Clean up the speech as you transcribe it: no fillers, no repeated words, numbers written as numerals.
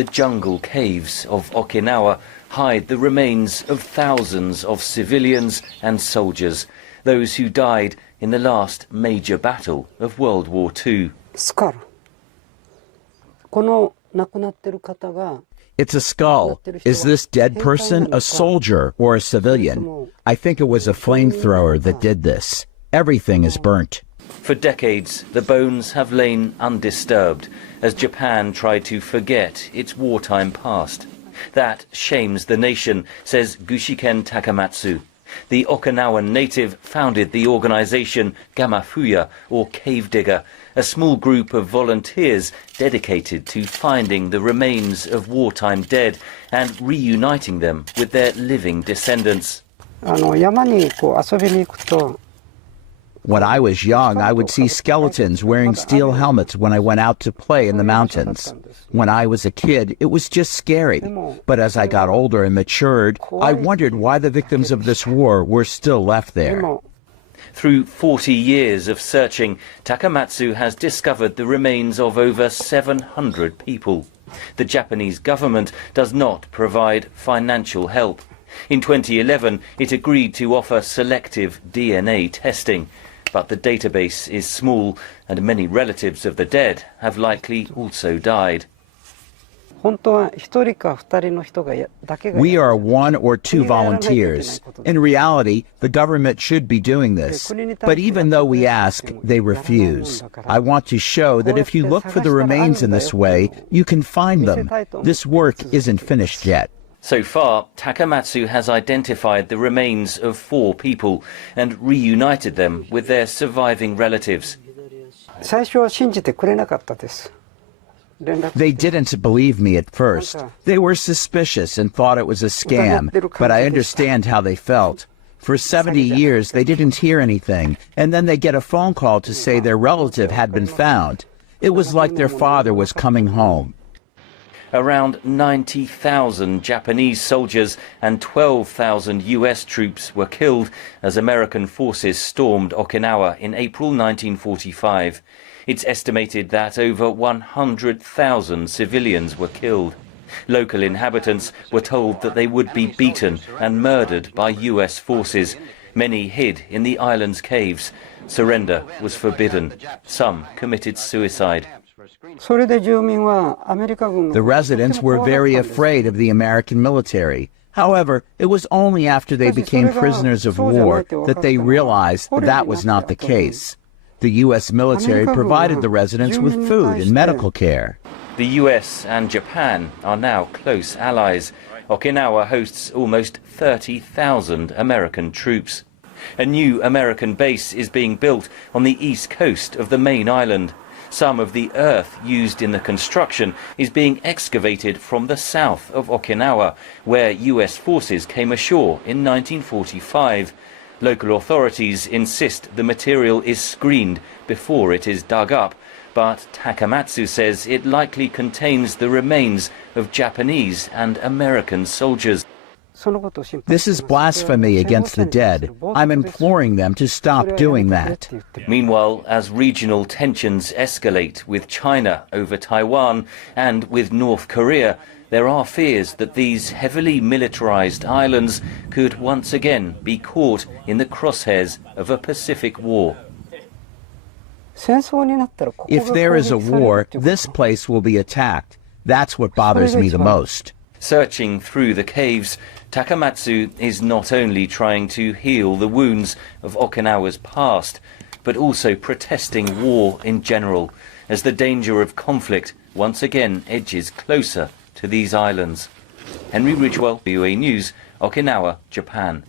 The jungle caves of Okinawa hide the remains of thousands of civilians and soldiers, those who died in the last major battle of World War II. It's a skull. Is this dead person a soldier or a civilian? I think it was a flamethrower that did this. Everything is burnt. For decades, the bones have lain undisturbed as Japan tried to forget its wartime past. That shames the nation, says Gushiken Takamatsu. The Okinawan native founded the organization Gamafuya, or Cave Digger, a small group of volunteers dedicated to finding the remains of wartime dead and reuniting them with their living descendants. When I was young, I would see skeletons wearing steel helmets when I went out to play in the mountains. When I was a kid, it was just scary. But as I got older and matured, I wondered why the victims of this war were still left there. Through 40 years of searching, Takamatsu has discovered the remains of over 700 people. The Japanese government does not provide financial help. In 2011, it agreed to offer selective DNA testing. But the database is small, and many relatives of the dead have likely also died. We are one or two volunteers. In reality, the government should be doing this. But even though we ask, they refuse. I want to show that if you look for the remains in this way, you can find them. This work isn't finished yet. So far, Takamatsu has identified the remains of 4 people and reunited them with their surviving relatives. They didn't believe me at first. They were suspicious and thought it was a scam, but I understand how they felt. For 70 years, they didn't hear anything, and then they get a phone call to say their relative had been found. It was like their father was coming home. Around 90,000 Japanese soldiers and 12,000 US troops were killed as American forces stormed Okinawa in April 1945. It's estimated that over 100,000 civilians were killed. Local inhabitants were told that they would be beaten and murdered by US forces. Many hid in the island's caves. Surrender was forbidden. Some committed suicide. The residents were very afraid of the American military. However, it was only after they became prisoners of war that they realized that was not the case. The U.S. military provided the residents with food and medical care. The US and Japan are now close allies. Okinawa hosts almost 30,000 American troops. A new American base is being built on the east coast of the main island. Some of the earth used in the construction is being excavated from the south of Okinawa, where US forces came ashore in 1945. Local authorities insist the material is screened before it is dug up, but Takamatsu says it likely contains the remains of Japanese and American soldiers. This is blasphemy against the dead. I'm imploring them to stop doing that. Meanwhile, as regional tensions escalate with China over Taiwan and with North Korea, there are fears that these heavily militarized islands could once again be caught in the crosshairs of a Pacific war. If there is a war, this place will be attacked. That's what bothers me the most. Searching through the caves, Takamatsu is not only trying to heal the wounds of Okinawa's past, but also protesting war in general, as the danger of conflict once again edges closer to these islands. Henry Ridgwell, WWII News, Okinawa, Japan.